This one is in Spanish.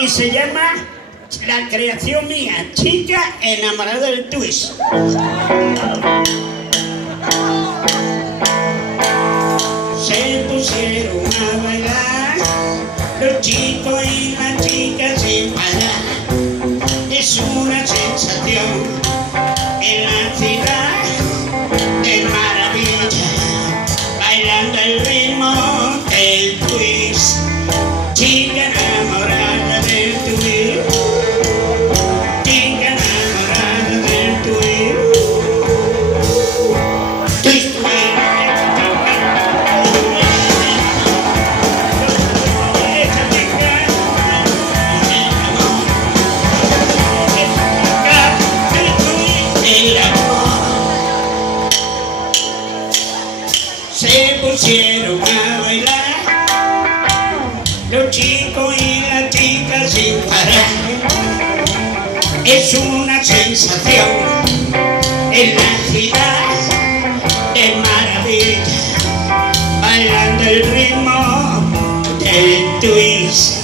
y se llama La creación mía, chica enamorada del twist. Se pusieron a bailar los chicos y las chicas sin parar. Es una sensación en la ciudad de maravilla, bailando el ritmo del twist. Chica enamorada del twist, chica enamorada del twist. Twist, se pusieron a bailar los chicos y las chicas sin parar. Es una sensación en la ciudad de maravilla, bailando el ritmo del twist.